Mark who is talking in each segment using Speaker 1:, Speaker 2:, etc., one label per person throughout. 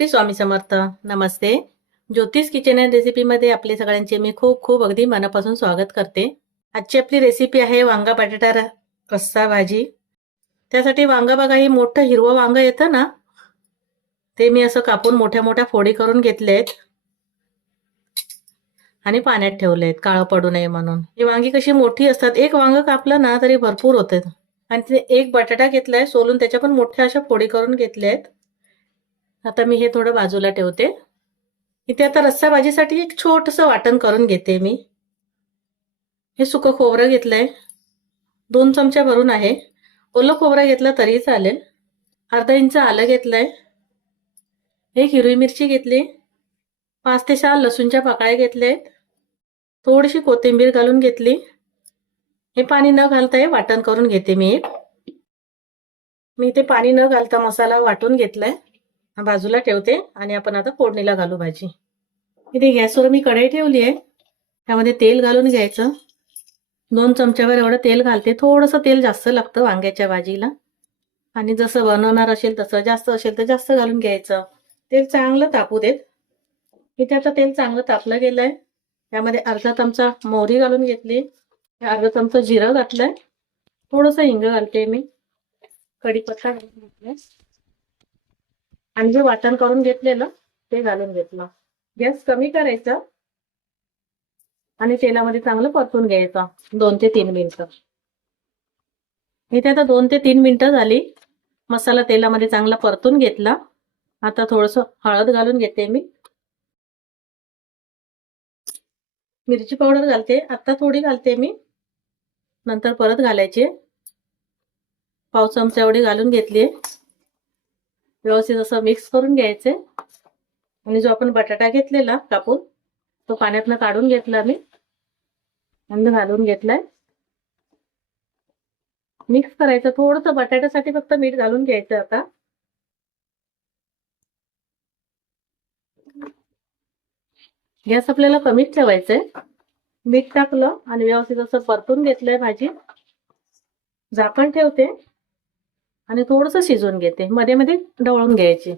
Speaker 1: श्री स्वामी समर्थ. नमस्ते. ज्योतिष kitchen and रेसिपीमध्ये आपले सगळ्यांचे मी खूप खूप अगदी मनापासून स्वागत करते. आजची आपली रेसिपी आहे वांगा बटाटा रस्सा भाजी. त्यासाठी वांगा बघा ही मोठं हिरवं वांगं येतं ना? ते मी असं कापून मोठ्या मोठ्या फोडी करून घेतले आहेत. आणि पाण्यात ठेवले आहेत. काळं पडू नये म्हणून. ही वांगी कशी मोठी असतात. एक वांगं कापलं ना तरी भरपूर होते. आणि ते एक बटाटा घेतलाय सोलून त्याच्या पण मोठ्या अशा फोडी करून घेतल्या आहेत. आता मी हे थोडं बाजूला ठेवते. इथे आता रस्सा भाजीसाठी एक छोटंसं वाटण करून घेते मी. हे सुकं खोबरं घेतलंय. दोन चमच्या भरून आहे. ओलं खोबरं घेतलं तरी चालेल. अर्धा इंच आलं घेतलंय. एक हिरवी मिरची घेतली. पाच ते सहा लसूणच्या पाकळ्या घेतल्या थोडीशी कोथिंबीर घालून घेतली. हे पाणी न घालता हे वाटण करून घेते मी. एक मी ते पाणी न घालता मसाला वाटून घेतलाय. बाजूला ठेवते आणि आपण आता फोडणीला घालू भाजी. इथे गॅसवर मी कढई ठेवली आहे. त्यामध्ये तेल घालून घ्यायचं. दोन चमच्यावर एवढं तेल घालते. थोडंसं तेल जास्त लागतं वांग्याच्या भाजीला. आणि जसं बनवणार असेल तसं जास्त असेल तर जास्त घालून घ्यायचं. तेल चांगलं तापू देत. इथे आता तेल चांगलं तापलं गेलंय. त्यामध्ये अर्धा चमचा मोहरी घालून घेतली. अर्धा चमचा जिरं घातलंय. थोडंसं हिंग घालते मी. कढीपत्ता घालून घेतलाय. आणि जे वाटण करून घेतलेलं ते घालून घेतलं. गॅस कमी करायचा आणि तेलामध्ये चांगलं परतून घ्यायचं दोन ते तीन मिनिटं. इथे आता दोन ते तीन मिनिटं झाली. मसाला तेलामध्ये चांगला परतून घेतला. आता थोडस हळद घालून घेते मी. मिरची पावडर घालते. आता थोडी घालते मी. नंतर परत घालायची. पाव चमचा एवढी घालून घेतली. व्यवस्थित असं मिक्स करून घ्यायचे. आणि जो आपण बटाटा घेतलेला कापून तो पाण्यातनं काढून घेतला मी. आणि घालून घेतलाय. मिक्स करायचं. थोडस बटाट्यासाठी फक्त मीठ घालून घ्यायचं आता. गॅस आपल्याला कमीच ठेवायचंय. मीठ टाकलं आणि व्यवस्थित असं परतून घेतलंय भाजी. झाकण ठेवते. आणि थोडस शिजवून घेते. मध्ये मध्ये ढवळून घ्यायची.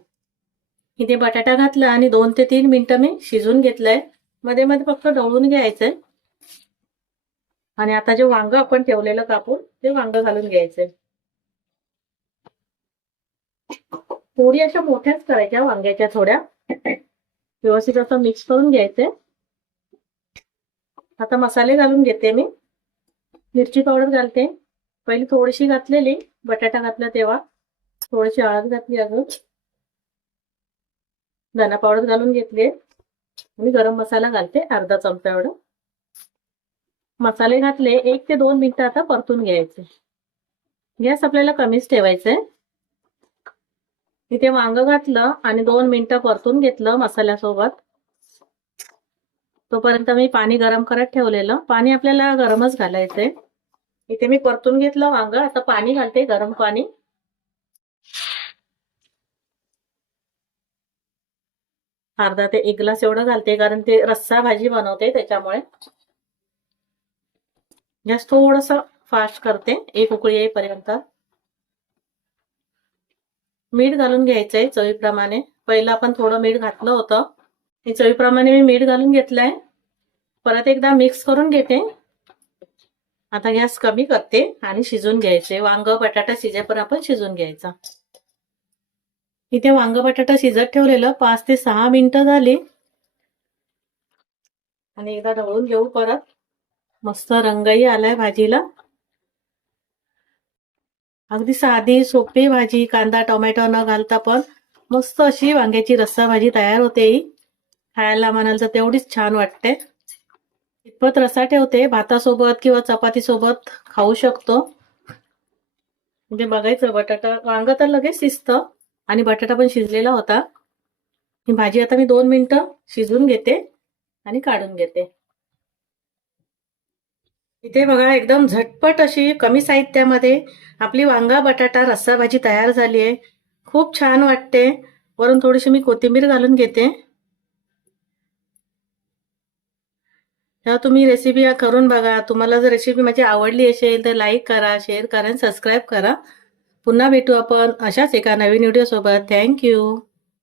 Speaker 1: इथे बटाटा घातला आणि दोन ते तीन मिनिटं मी शिजवून घेतलंय. मध्ये मध्ये फक्त ढवळून घ्यायचंय. आणि आता जे वांग आपण ठेवलेलं कापून ते वांग घालून घ्यायचंय. पोरी अशा मोठ्याच करायच्या वांग्याच्या थोड्या. व्यवस्थित असं मिक्स करून घ्यायचंय. आता मसाले घालून घेते मी. मिरची पावडर घालते. पहिली थोडीशी घातलेली बटाटा घातला तेव्हा. थोडीशी हळद घातली अजून. धना पावडर घालून घेतली. आणि गरम मसाला घालते अर्धा चमचा एवढं. मसाले घातले एक ते दोन मिनिटं आता परतून घ्यायचे. गॅस आपल्याला कमीच ठेवायचंय. इथे वांग घातलं आणि दोन मिनिटं परतून घेतलं मसाल्यासोबत. तोपर्यंत मी पाणी गरम करत ठेवलेलं. पाणी आपल्याला गरमच घालायचंय. इथे मी परतून घेतलं वांग. आता पाणी घालते गरम पाणी. अर्धा ते एक ग्लास एवढं घालते कारण ते रस्सा भाजी बनवते त्याच्यामुळे. गॅस थोडस फास्ट करते एक उकळी येईपर्यंत. मीठ घालून घ्यायचंय चवीप्रमाणे. पहिलं आपण थोडं मीठ घातलं होतं. हे चवीप्रमाणे मी मीठ घालून घेतलंय. परत एकदा मिक्स करून घेते. आता गॅस कमी करते आणि शिजून घ्यायचे. वांग बटाटा शिजेपर्यंत आपण शिजून घ्यायचा. इथे वांग बटाटा शिजत ठेवलेलं पाच ते सहा मिनिटं झाली. आणि एकदा ढवळून घेऊ परत. मस्त रंगही आलाय भाजीला. अगदी साधी सोपी भाजी कांदा टोमॅटो न घालता पण मस्त अशी वांग्याची रस्सा भाजी तयार होते ही. खायला म्हणाल तर तेवढीच छान वाटते. इतपत रसा ठेवते भातासोबत किंवा चपाती सोबत खाऊ शकतो. म्हणजे बघायचं बटाटा वांग तर लगेच शिजतं आणि बटाटा पण शिजलेला होता. ही भाजी आता मी दोन मिनिट शिजवून घेते आणि काढून घेते. इथे बघा एकदम झटपट अशी कमी साहित्यामध्ये आपली वांगा बटाटा रस्सा भाजी तयार झाली आहे. खूप छान वाटते. वरून थोडीशी मी कोथिंबीर घालून घेते. तेव्हा तुम्ही रेसिपी करून बघा. तुम्हाला जर रेसिपी माझी आवडली असेल तर लाईक करा शेअर करा आणि सबस्क्राईब करा. पुन्हा भेटू आपण अशाच एका नवीन व्हिडिओसोबत थँक्यू